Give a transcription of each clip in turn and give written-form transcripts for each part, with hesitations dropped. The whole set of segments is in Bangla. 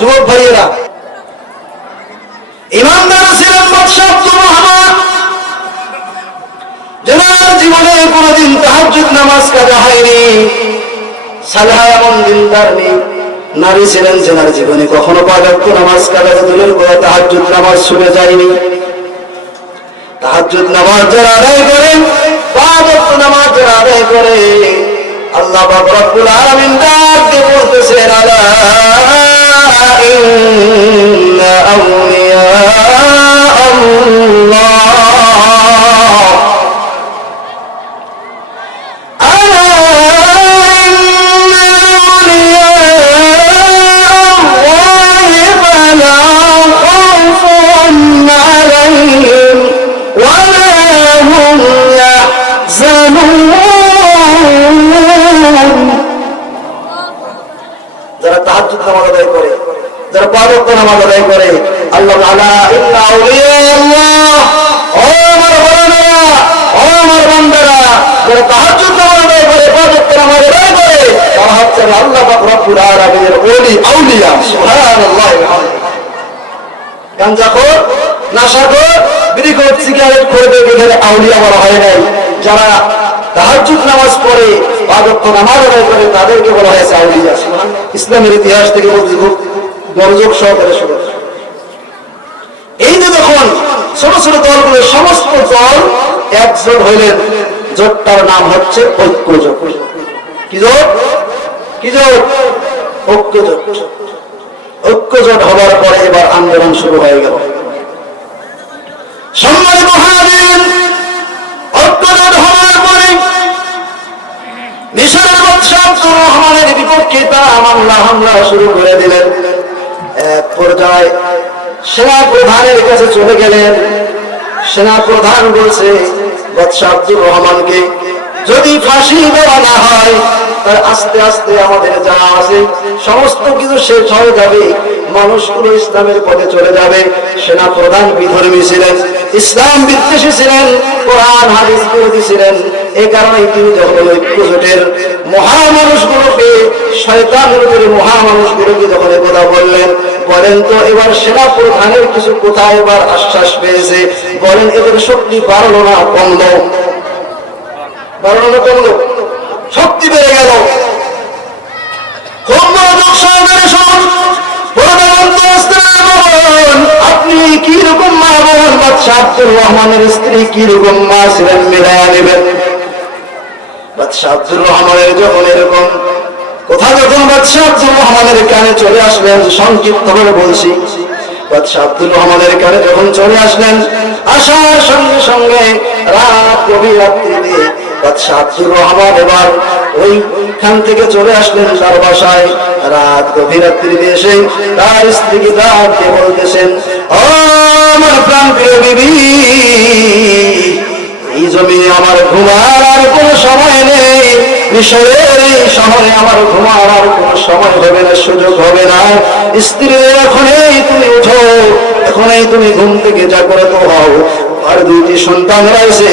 যুবক ভাইয়েরা, ইমানদার ছিলেন বাদশাহ আব্দুর রহমান, যার জীবনে কোনদিন তাহাজ্জুদ নামাজ কাজা হয়নি। সালেহা এমন দিনদার নেই নারী ছিলেন যার জীবনে কখনো 5 ওয়াক্ত নামাজ কাজা দূরের কথা তাহাজ্জুদ নামাজ ছুটে যায়নি। তাহাজ্জুদ নামাজ যারা আদায় করে, 5 ওয়াক্ত নামাজ যারা আদায় করে, আল্লাহ পাক রব্বুল আলামিন ডাক দিয়ে বলতেছেন, আলা ইন্না আউলিয়া আল্লাহ নামাজ আদায় করে, আল্লাহ আলা ইন্না আউলিয়া আল্লাহ, ও আমার বান্দারা, ও আমার বান্দারা, যারা তাহাজ্জুদ নামাজ আদায় করে, 5 ওয়াক্ত নামাজ আদায় করে, তারা হচ্ছে আল্লাহ পাক রব্বুল আলামিনের ওলি আউলিয়া। সুবহানাল্লাহ। গাঞ্জাখোর, নেশাখোর, বিড়িখোর, সিগারেট খোর এখানে আউলিয়া বলা হয় নাই। যারা তাহাজ্জুদ নামাজ পড়ে, 5 ওয়াক্ত নামাজ আদায় করে, তাদেরকে বলা হয়েছে আউলিয়া। ইসলামের ইতিহাস থেকে মনোযোগ সহকারে শুনে। এই যে যখন ছোট ছোট দলগুলো সমস্ত দল একজোট হইলেন, জোটটার নাম হচ্ছে ঐক্য জোট। কি জোট? কি জোট? ঐক্য জোট। ঐক্য জোট হবার পরে এবার আন্দোলন শুরু হয়ে গেল। সম্মানিত হাজির, ঐক্য জোট হওয়ার পরে মিশরের বাদশাহ আব্দুর রহমানের বিপক্ষে তারা হামলা শুরু করে দিলেন। এক পর্যায়ে সেনা প্রধানের কাছে চলে গেলেন। সেনা প্রধান বলছে বাদশাহ আব্দুর রহমানকে যদি ফাঁসি দেওয়া না হয়, তার আস্তে আস্তে আমাদের যা আছে সমস্ত কিছু শেষ হয়ে যাবে, মানুষগুলো ইসলামের পথে চলে যাবে। সেনা প্রধান বিধর্মী ছিলেন, ইসলাম বিদ্বেষী ছিলেন, কোরআন হাদিস বিরোধী ছিলেন। এই কারণে তিনি যখন ঐক্য জোটের মহামানুষগুলোকে, শয়তানের মহামানুষগুলোকে যখন কথা বললেন, বলেন তো এবার সেনা প্রধানের কিছু কোথায় এবার আশ্বাস পেয়েছে? বলেন এদের শক্তি বাড়লো না কমলো? বাড়লো না কমলো? শক্তি বেড়ে গেল। আপনি কি রকম মা বলেন? বাদশাহ আব্দুর রহমানের স্ত্রী কি রকম মা ছিলেন, মিলাইয়া নেবেন। বাদশাহ আব্দুর রহমানের যখন এরকম কথা যখন বাদশাহ আব্দুর রহমানের কানে চলে আসলেন, সংক্ষিপ্ত করে বলছি, বাদশাহ আব্দুর রহমানের কানে যখন চলে আসলেন, আসার সঙ্গে সঙ্গে রাত গভীর রাত্রিতে বাদশাহ আব্দুর রহমান এবার ওইখান থেকে চলে আসলেন তার বাসায়। রাত গভীর রাত্রিতে এসে তার স্ত্রীকে ডাক দিয়ে বলতেছেন, ও আমার প্রাণপ্রিয় বিবি, এই জমিনে আমার ঘুমার আর কোনো সময় নেই, মিশরের এই শহরে আমার ঘুমার আর কোনো সময় হবে না, সুযোগ হবে না। স্ত্রী, এখনই তুমি উঠো, এখনই তুমি ঘুম থেকে জাগ্রত হও। আর 2টি সন্তান রয়েছে,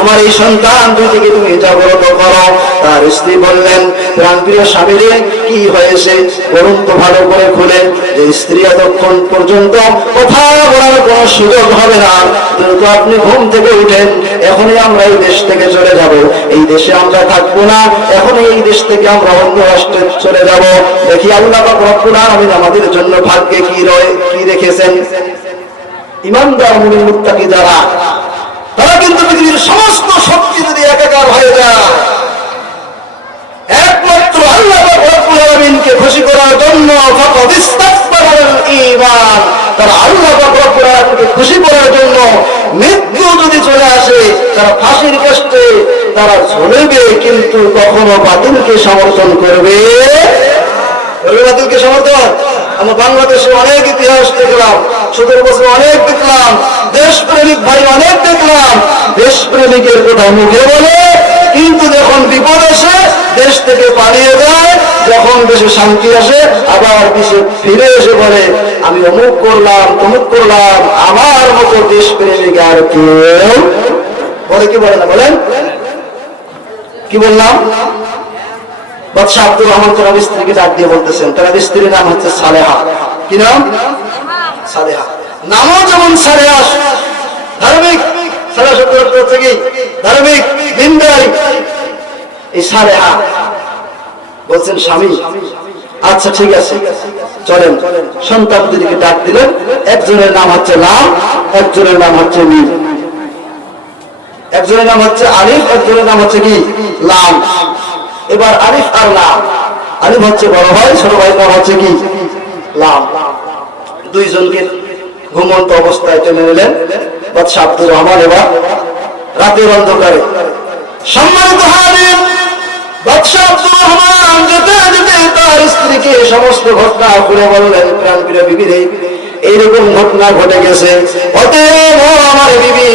আমার এই সন্তান দুটিকে তুমি জাগ্রত করো। তার স্ত্রী বললেন, প্রাণপ্রিয় স্বামীরে কি হয়েছে বলুন তো ভালো করে খুলে। যে স্ত্রী এতক্ষণ পর্যন্ত কথা বলার কোনো সুযোগ হবে না, দ্রুত আপনি ঘুম থেকে উঠেন, এখনই আমরা এই দেশ থেকে চলে যাব, এই দেশে আমরা থাকবো না, এখনই এই দেশ থেকে আমরা অন্য রাষ্ট্রে চলে যাব। দেখি আল্লাহ পাক রব্বুল আলামিন আমাদের জন্য ভাগ্যে কি রেখেছেন। ইমানদার মুমিন মুত্তাকি যারা, তারা কিন্তু পৃথিবীর সমস্ত শক্তি যদি একাকার হয়ে যায়, একমাত্র আল্লাহ রাব্বুল আলামিনকে খুশি করার জন্য ফাকাদ ইস্তাকবারাল ঈমান, তারা আল্লাহ রাব্বুল আলামিনকে খুশি করার জন্য মৃত্যু যদি চলে আসে, তারা ফাঁসির কাস্টে তারা ঝুলবে, কিন্তু কখনো বাতিলকে সমর্থন করবে। বাতিলকে সমর্থন? আমরা বাংলাদেশে অনেক ইতিহাস দেখলাম, 17 বছর অনেক দেখলাম, দেশপ্রেমিক ভাই অনেক দেখলাম, দেশপ্রেমিকের কথা মুখে বলে, কিন্তু যখন বিপদ আসে দেশ থেকে পালিয়ে যায়, যখন দেশে শান্তি আসে আবার দেশে ফিরে এসে বলে আমি অমুক করলাম তমুক করলাম। আমার মতো দেশপ্রেমিক আর কেউ বলে কি বলে না? বলেন কি বললাম? বাদশাহ আব্দুর রহমান তার স্ত্রীকে ডাক দিয়ে বলতেছেন, তার স্ত্রীর নাম হচ্ছে সালেহা। কি নাম? সালেহা। নামও যেমন সালেহা, ধার্মিক। সালেহা শব্দ অর্থ হচ্ছে কি? ধার্মিক, দিনদারি। এই সালেহা বলছেন স্বামী, আচ্ছা ঠিক আছে চলেন। সন্তান দিদিকে ডাক দিলেন। একজনের নাম হচ্ছে লাম, একজনের নাম হচ্ছে মিম। একজনের নাম হচ্ছে আলিফ, একজনের নাম হচ্ছে কি? লাম। এবার আলিফ আর লাম, আলিফ হচ্ছে বড় ভাই, ছোট ভাই নাম হচ্ছে কি? লাম। দুইজনকে ঘুমন্ত অবস্থায় টেনে নিলেন বাদশাহ আব্দুর রহমান। এবার রাতের অন্ধকারে সম্মানিত হাজির, বাদশাহ আব্দুর রহমান যেতে যেতে তার স্ত্রীকে সমস্ত ঘটনা খুলে বললেন, প্রাণপ্রিয় বিবি রে, এইরকম ঘটনা ঘটে গেছে, অতএব আমার বিবি,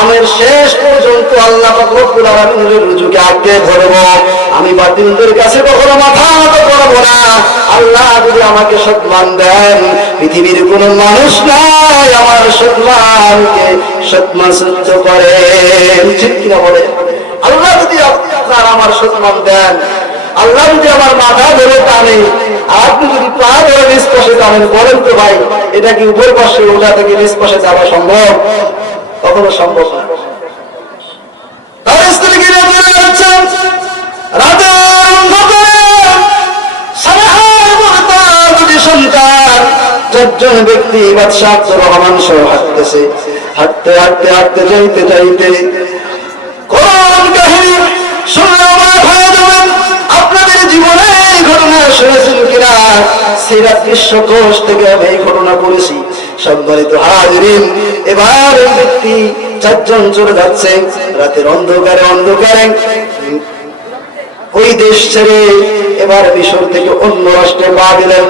আমের শেষ পর্যন্ত আল্লাহ পাক রব্বুল আলামিনের রুজুকে আঁকড়ে ধরব। আমি বাতিলদের কাছে কখনো মাথা নত করব না। আল্লাহ যদি আমাকে সম্মান দেন, পৃথিবীর কোন মানুষ নাই আমার সম্মানকে সম্মানিত করে। ঠিক কিনা বলে? আল্লাহ যদি আপনার আমার সম্মান দেন, আল্লাহ যদি আমার মাথা ধরে টানে, আপনি যদি পা ধরে নিজ পাশে টানেন, বলেন তো ভাই, এটা কি উপর পাশে ওটা থেকে নিজ পাশে যাওয়া সম্ভব? কখনো সম্ভব না। তার স্ত্রীকে নিয়ে চলে যাচ্ছেন রাতের অন্ধকারে। সালেহার এবং তার দুটি সন্তান, চারজন ব্যক্তি বাদশাহ আব্দুর রহমান সহ হাঁটতেছে। হাঁটতে হাঁটতে হাঁটতে যাইতে যাইতে কোন কাহিনী শুনলে অবাক হয়ে যাবেন। আপনাদের জীবনে এই ঘটনা শুনেছেন কিনা? সিরাত বিশ্বকোষ থেকে আমি এই ঘটনা পড়েছি। সম্মানিত হাজিরিন, এবার এই ব্যক্তি চারজন চলে যাচ্ছে রাতের অন্ধকারে অন্ধকারে ওই দেশ ছেড়ে। এবার মিশর থেকে অন্য রাষ্ট্রে পা দিলেন।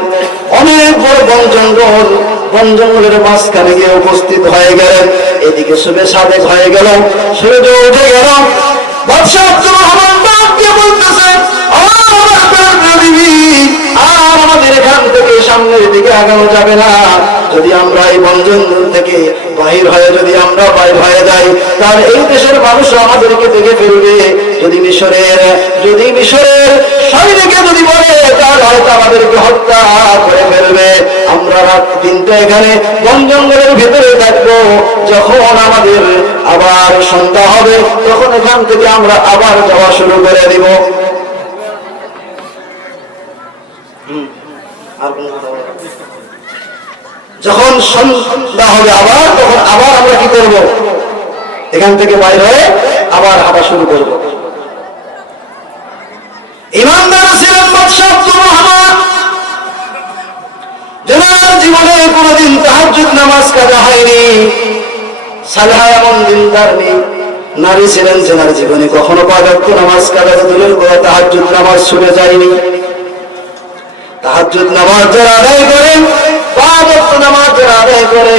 অনেক বড় বন জঙ্গল, বন জঙ্গলের মাঝখানে গিয়ে উপস্থিত হয়ে গেলেন। এদিকে শুনে সাদেক হয়ে গেল, সূর্য উঠে গেল। বাদশাহ আব্দুর রহমান ডাক দিয়ে বলতেছে, আর আমাদের এখান থেকে সামনের দিকে আগানো যাবে না। যদি আমরা এই বন জঙ্গল থেকে বাহির হয়ে যদি আমরা বাইর হয়ে যাই, তাহলে এই দেশের মানুষ আমাদেরকে দেখে ফেলবে। যদি মিশরের সৈনিকে যদি বলে, তাহলে হয়তো আমাদেরকে হত্যা করে ফেলবে। আমরা রাত দিনটা এখানে বন জঙ্গলের ভিতরে থাকবো। যখন আমাদের আবার সন্ধ্যা হবে, তখন এখান থেকে আমরা আবার যাওয়া শুরু করে দিব। যখন সন্ধ্যা হবে আবার, তখন আবার আমরা কি করব? এখান থেকে বাইরে হয়ে আবার হাঁটা শুরু করব। ইমানদার ছিলেন বাদশাহ আব্দুর রহমান, যার জীবনে কোনদিন তাহাজ্জুদ নামাজ কাজা হয়নি। সালেহা এমন দিনদার নারী ছিলেন, যার জীবনে কখনো পাঁচ ওয়াক্ত নামাজ কাজা দূরের কথা তাহাজ্জুদ নামাজ ছুটে যায়নি। তাহাজ্জুদ নামাজ যারা আদায় করে, পাঁচ ওয়াক্ত নামাজ যারা আদায় করে,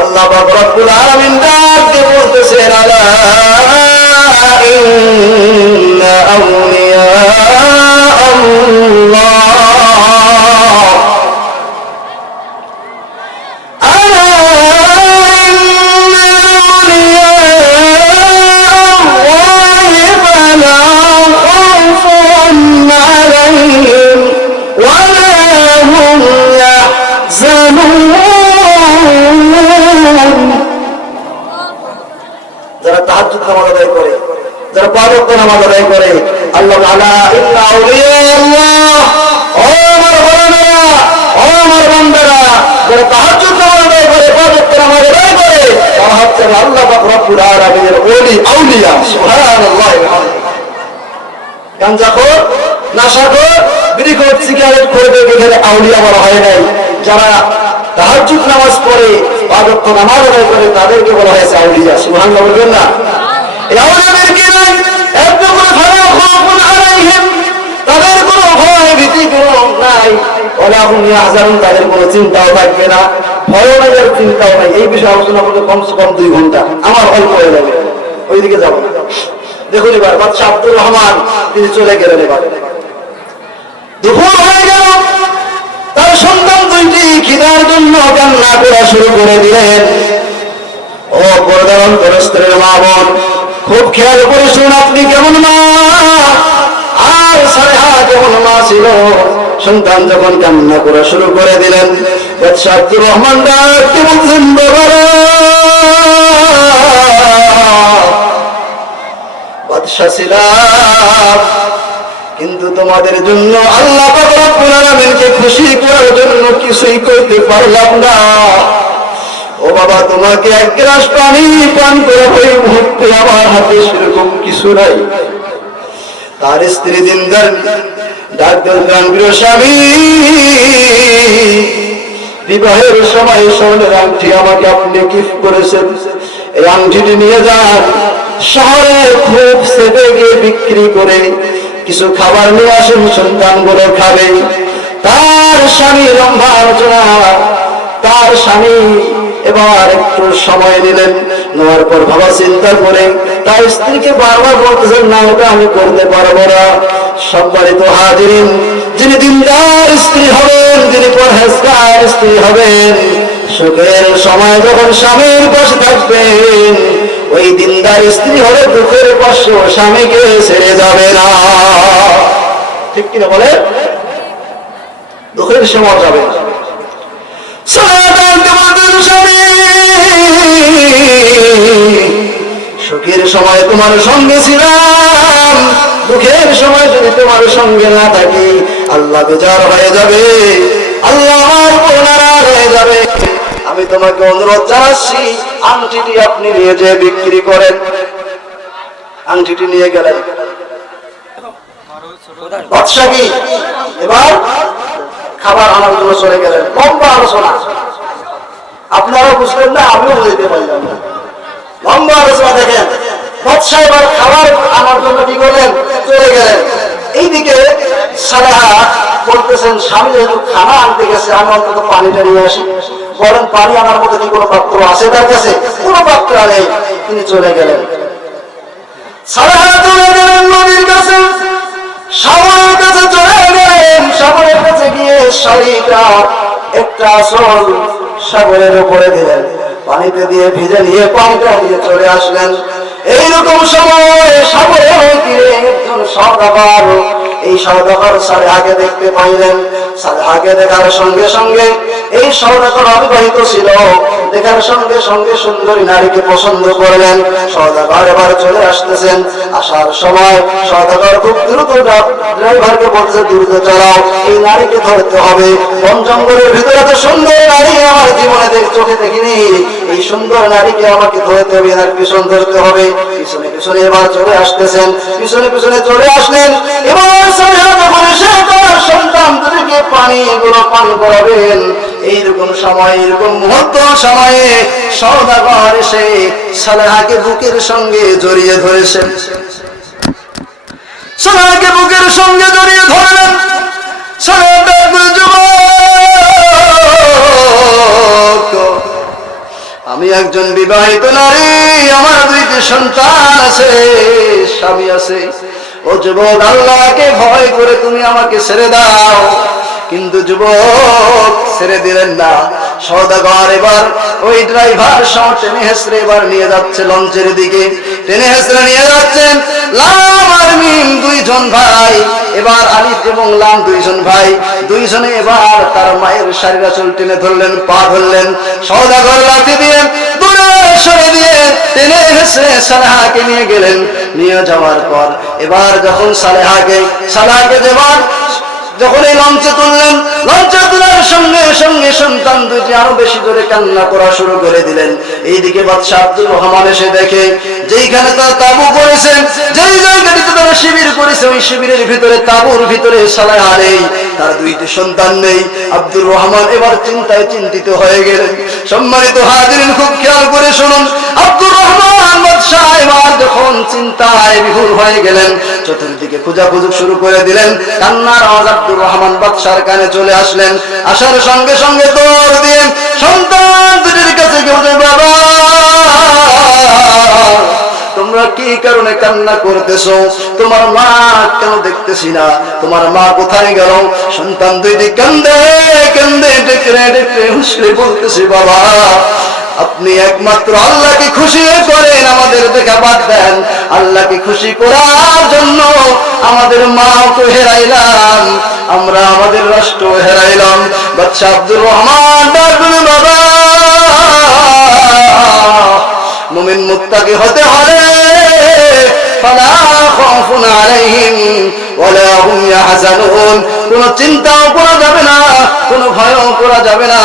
আল্লাহ পাক রব্বুল আলামিন ডাক দিয়ে বলতেছেন, আলা ইন্না আউলিয়া আল্লাহ, আলা ইন্না আউলিয়া আল্লাহি ফালা খাউফুন আলাইহিম ওয়ালা হুম ইয়াহজানুন। যারা তাহাজ্জুদ নামাজ আদায় করে, যারা পাঁচ ওয়াক্ত নামাজ আদায় করে, আল্লাহ আলা ইন্না আউলিয়া আল্লাহ, ও আমার বান্দারা, ও আমার বান্দারা, যারা তাহাজ্জুদ নামাজ আদায় করে, পাঁচ ওয়াক্ত নামাজ আদায় করে, তারা হচ্ছে আল্লাহ পাক রব্বুল আলামিনের ওলি আউলিয়া। সুবহানাল্লাহ। গাঞ্জাখোর, নেশাখোর, বিড়িখোর, সিগারেট খোরদের এখানে আউলিয়া বলা হয় নাই। যারা তাহাজ্জুদ নামাজ পড়ে, পাঁচ ওয়াক্ত নামাজ আদায় করে, তাদেরকে বলা হয়েছে আউলিয়া। সুবহানাল্লাহ বলবেন না? এই আউলিয়াদের কি নাই? একদম কোনো ফালা খাউফুন আলাইহিম, তাদের কোনো ভয় ভীতি কোনো নাই। ওয়ালা হুম ইয়াহজানুন, তাদের কোনো চিন্তাও থাকবে না, ভয়ও নাই আর চিন্তাও নাই। এই বিষয়ে আলোচনা করতে কমসে কম 2 ঘন্টা, আমার অল্প হয়ে যাবে, ওইদিকে যাবো না। দেখুন এবার বাদশাহ আব্দুর রহমান তিনি চলে গেলেন। এবার দুপুর হয়ে গেল, তার সন্তান দুইটি খিদার জন্য কান্না করা শুরু করে দিলেন। ও পর্দার অন্তরস্থের মা বোন, খুব খেয়াল করে শুনুন, আপনি কেমন মা সালেহা যখন মা ছিল, সন্তান যখন কান্না করা শুরু করে দিলেন, বাদশা আব্দুর রহমান ডাকতে বলছেন, বাবারা, বাদশা ছিলাম, কিন্তু তোমাদের জন্য আল্লাহ পাক রব্বুল আলামিনকে খুশি করার জন্য কিছুই করতে পারলাম না। ও বাবা, তোমাকে এক গ্লাস পানি পান করে ওই মুহূর্তে আমার হাতে সেরকম কিছু নাই। তার স্ত্রী দিনদার ডাক দিলেন, প্রিয় স্বামী, বিবাহের সময় স্বর্ণের আংটি আমাকে আপনি গিফট করেছেন, এই আংটিটি নিয়ে যান, শহরে খুব সেবে গিয়ে বিক্রি করে কিছু খাবার নিয়ে আসেন, সন্তানগুলো খাবে। তার স্বামী লম্বা আলোচনা, তার স্বামী এবার একটু সময় নিলেন, নেওয়ার পর ভাবা চিন্তা করে তার স্ত্রীকে বারবার বলতেছেন, না, ওটা আমি করতে পারবো না। সম্মানিত হাজিরিন, যিনি দিনদার স্ত্রী হবেন, যিনি পরহেজগার স্ত্রী হবেন, সুখের সময় যখন স্বামীর পাশে থাকবেন, ওই দিনদার স্ত্রী হলে দুঃখের কষ্ট স্বামীকে ছেড়ে যাবে না। ঠিক কিনা বলে? দুঃখের সময় যাবে না। সুখের সময় তোমার সঙ্গে ছিলাম, দুঃখের সময় যদি তোমার সঙ্গে না থাকি, আল্লাহ বেজার হয়ে যাবে, আল্লাহ আমার উপর নারাজ হয়ে যাবে। আমি তোমাকে অনুরোধ জানাচ্ছি, আংটিটি আপনি নিয়ে যেয়ে বিক্রি করেন। আংটিটি নিয়ে গেলেন। বাদশা কি এবার খাবার আনার জন্য চলে গেলেন। লম্বা আলোচনা, আপনারা বুঝলেন না, আমিও বুঝতে পারলাম না। লম্বা আলোচনা দেখেন, বাদশা এবার খাবার আনার জন্য কি করলেন, চলে গেলেন। এইদিকে সালেহা বলতেছেন, স্বামী যেহেতু খানা আনতে গেছে, আমি অন্তত পানিটা নিয়ে আসি। বলেন, পানি আনার মতো কি কোনো পাত্র আছে তার কাছে? কোনো পাত্র নেই। তিনি চলে গেলেন। সালেহা চলে গেলেন নদীর কাছে, সাগরের কাছে চলে গেলেন। সাগরের কাছে গিয়ে শাড়িটা একটা আসল সাগরের উপরে দিলেন, পানিতে দিয়ে ভিজে নিয়ে পানিটা দিয়ে চলে আসলেন। এইরকম সময় সাগরের তীরে একজন সওদাগর, এই সওদাগর সালেহাকে দেখতে পাইলেন। সালেহাকে দেখার সঙ্গে সঙ্গে এই সওদাগর অবিবাহিত ছিল, দেখার সঙ্গে সঙ্গে সুন্দরী নারীকে পছন্দ করলেন। সওদাগর এবার চলে আসতেছেন। আসার সময় সওদাগর খুব দ্রুত ড্রাইভারকে বলছে, দ্রুত চালাও, এই নারীকে ধরতে হবে। বন জঙ্গলের ভিতরে এত সুন্দর নারী আমার জীবনে চোখে দেখিনি, এই সুন্দর নারীকে আমাকে ধরতে হবে, এনার পিছন ধরতে হবে। পিছনে পিছনে এবার চলে আসতেছেন, পিছনে পিছনে চলে আসলেন। এবার সন্তানদেরকে পানি এগুলো পান করাবেন। এইরকম সময়, এরকম মুহূর্ত সময়ে সওদাগর এসে সালেহাকে বুকের সঙ্গে জড়িয়ে ধরেছেন। সালেহাকে বুকের সঙ্গে জড়িয়ে ধরলেন। আমি একজন বিবাহিত নারী, আমার দুইটি সন্তান আছে, স্বামী আছে। ও যুবক, আল্লাহকে ভয় করে তুমি আমাকে ছেড়ে দাও। কিন্তু যুবক ছেড়ে দিলেন না। সওদাগর এবার ওই ড্রাইভার সহ টেনে হেসড়ে এবার নিয়ে যাচ্ছে লঞ্চের দিকে, টেনে হেসড়ে নিয়ে যাচ্ছেন। লাম আর মিম দুইজন ভাই, এবার আলিফ এবং লাম দুইজন ভাই, দুইজনে এবার তার মায়ের শাড়ির আঁচল টেনে ধরলেন, পা ধরলেন। সওদাগর লাঠি দিয়ে দূরে সরে দিয়ে টেনে হেসে সালেহাকে নিয়ে গেলেন। নিয়ে যাওয়ার পর এবার যখন সালেহাকে দেবার যখন এই লঞ্চে তুললেন, লঞ্চে তোলার সঙ্গে সঙ্গে সন্তান দুটি আরো বেশি করে কান্না করা শুরু করে দিলেন। এইদিকে বাদশা আব্দুর রহমান এসে দেখে, যেইখানে তারা তাবু করেছেন, যেই জায়গাটিতে তারা শিবির করেছে, ওই শিবিরের ভিতরে, তাবুর ভিতরে সালেহা নেই, তার দুইটি সন্তান নেই। আব্দুর রহমান এবার চিন্তায় চিন্তিত হয়ে গেলেন। সম্মানিত হাজিরিন, খুব খেয়াল করে শুনুন। আব্দুর রহমান বাদশা এবার যখন চিন্তায় বিভোর হয়ে গেলেন, চতুর্দিকে খোঁজাখুঁজি শুরু করে দিলেন। কান্নার আওয়াজ আব্দুর রহমান বাদশার কানে চলে আসলেন। আসার সঙ্গে সঙ্গে দৌড় দিয়ে সন্তান দুটির কাছে গেলে, বাবা তোমরা কি কারণে কান্না করতেছো? তোমার মা কেন দেখতেছি না? তোমার মা কোথায় গেল? সন্তান দুইটি কান্দে কান্দে ডেকে ডেকে হুঁশিয়ে বলতেছে, বাবা আপনি একমাত্র আল্লাহকে খুশি করেন, আমাদের দেখা বাদ দেন। আল্লাহকে খুশি করার জন্য আমাদের মাকে হেরাইলাম, আমরা আমাদের রাষ্ট্র হেরাইলাম। বাদশা আব্দুর রহমান বললেন, বাবা মুমিন মুত্তাকি হতে হলে ফালা খাউফুন আলাইহিম ওয়ালা হুম ইয়াহজানুন, কোনো চিন্তাও করা যাবে না, কোনো ভয়ও করা যাবে না।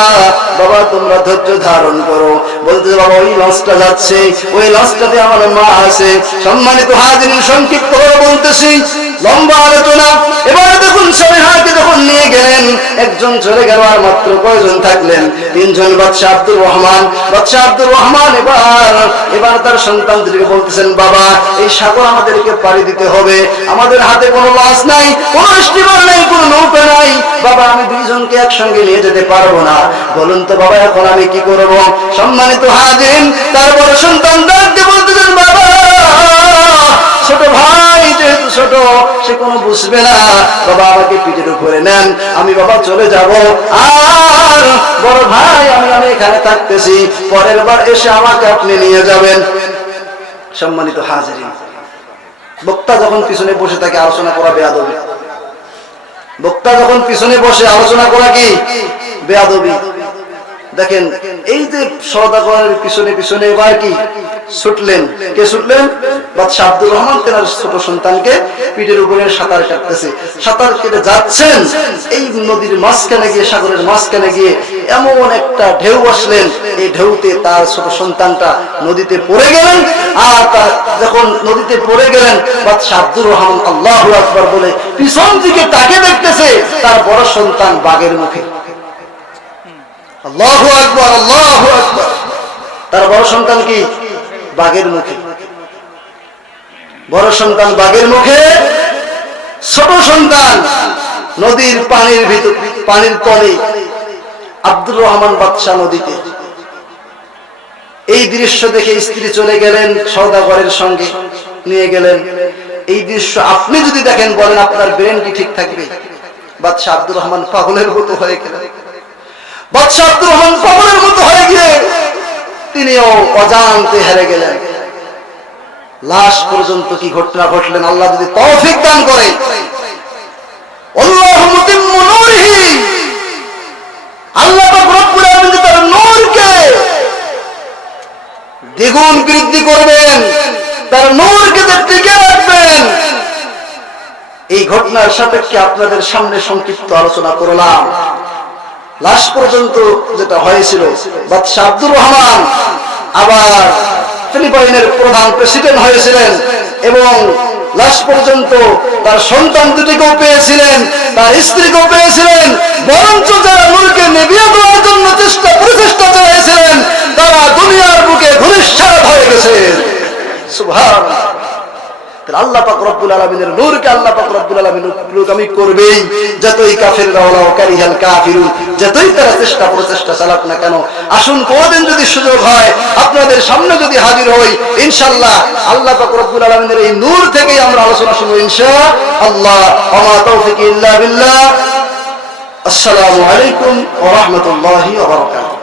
বাবা তোমরা ধৈর্য ধারণ করো। বলতে বাবা ওই লঞ্চটা যাচ্ছে, ওই লঞ্চটাতে আমার মা আছে। সম্মানিত হাজিরিন, সংক্ষিপ্ত করে বলতেছি, লম্বা আলোচনা। এবারে দেখুন সবাইকে যখন নিয়ে গেলেন, একজন চলে গেল, আর মাত্র কয়জন থাকলেন? তিনজন। বাদশা আব্দুর রহমান, বাদশা আব্দুর রহমান এবার তার সন্তানদেরকে বলতেছেন, বাবা এই সাগর আমাদেরকে পাড়ি দিতে হবে, আমাদের হাতে কোনো লঞ্চ নাই, কোনো স্টিমার নাই, কোনো নৌকা নাই। বাবা আমি দুইজনকে একসঙ্গে নিয়ে যেতে পারবো না, বলুন তো বাবা এখন আমি কি করব? সম্মানিত হাজিরিন, তার বড় সন্তানদেরকে বলতেছেন, বাবা ছোট ভাই যেহেতু ছোট, সে কোনো বুঝবে না, বাবা আমাকে পিঠের উপরে নেন, আমি বাবা চলে যাব। আর বড় ভাই আমি এখানে থাকতেছি, পরের বার এসে আমাকে আপনি নিয়ে যাবেন। সম্মানিত হাজিরিন, বক্তা যখন পিছনে বসে থাকে আলোচনা করা বেয়াদবি। বক্তা যখন পিছনে বসে আলোচনা করা কি বেয়াদবি। দেখেন এই যে সওদাগরের পিছনে পিছনে এবার কি ছুটলেন, কে ছুটলেন? বাদশা আব্দুর রহমান তেনার ছোট সন্তানকে পিঠের উপরে সাঁতার কাটতেছে, সাঁতার কেটে যাচ্ছেন। এই নদীর মাঝখানে গিয়ে, সাগরের মাঝখানে গিয়ে এমন একটা ঢেউ আসলেন, এই ঢেউতে তার ছোট সন্তানটা নদীতে পড়ে গেলেন। আর তার যখন নদীতে পড়ে গেলেন, বাদশা আব্দুর রহমান আল্লাহু আকবার বলে পিছন দিকে তাকে দেখতেছে, তার বড় সন্তান বাঘের মুখে। আল্লাহু আকবার, আল্লাহু আকবার। তার বড় সন্তান কি বাঘের মুখে, বড় সন্তান বাঘের মুখে, ছোট সন্তান নদীর পানির ভিতর, পানির তলে। আব্দুর রহমান বাদশা নদীতে। এই দৃশ্য দেখে স্ত্রী চলে গেলেন, সওদাগরের সঙ্গে নিয়ে গেলেন। এই দৃশ্য আপনি যদি দেখেন, বলেন আপনার ব্রেন কি ঠিক থাকবে? বাদশা আব্দুর রহমান পাগলের মতো হয়ে গেলেন। বাদশা আব্দুর রহমান পাগলের মতো হয়ে গিয়ে তিনিও অজান্তে হেরে গেলেন। লাশ পর্যন্ত কি ঘটনা ঘটলেন, আল্লাহ যদি তৌফিক দান করে, আল্লাহু মুতিম্মু নূরিহি, আল্লাহ পাক রব্বুল আলামিন তার নূরকে দ্বিগুণ বৃদ্ধি করবেন, তার নূরকে টিকে রাখবেন। এই ঘটনার সাপেক্ষে আপনাদের সামনে সংক্ষিপ্ত আলোচনা করলাম। লাশ পর্যন্ত যেটা হয়েছিল, বাদশা আব্দুর রহমান আবার ফিলিপাইনের প্রধান প্রেসিডেন্ট হয়েছিলেন এবং লাশ পর্যন্ত তার সন্তান দুটিকেও পেয়েছিলেন, তার স্ত্রীকেও পেয়েছিলেন। বরঞ্চ যারা নূরকে নিভিয়ে দেওয়ার জন্য প্রচেষ্টা চালিয়েছিলেন, তারা দুনিয়ার বুকে ধূলিসাৎ হয়ে গেছে। সুবহানাল্লাহ। আল্লাহ পাক রব্বুল আলামিনের নূরকে আল্লাহ পাক রব্বুল আলামিন উপলব্ধি করবেই, যতই কাফিররা ওয়ালাউ কারিহাল কাফিরুন, যতই তারা প্রচেষ্টা চালাক না কেন। আসুন কোনদিন যদি সুযোগ হয়, আপনাদের সামনে যদি হাজির হই, ইনশাআল্লাহ আল্লাহ পাক রব্বুল আলামিনের এই নূর থেকেই আমরা আলোচনা শুনবো ইনশাআল্লাহ। ওয়া মা তাওফিকি ইল্লা বিল্লাহ। আসসালামু আলাইকুম ওয়া রাহমাতুল্লাহি ওয়া বারাকাতুহু।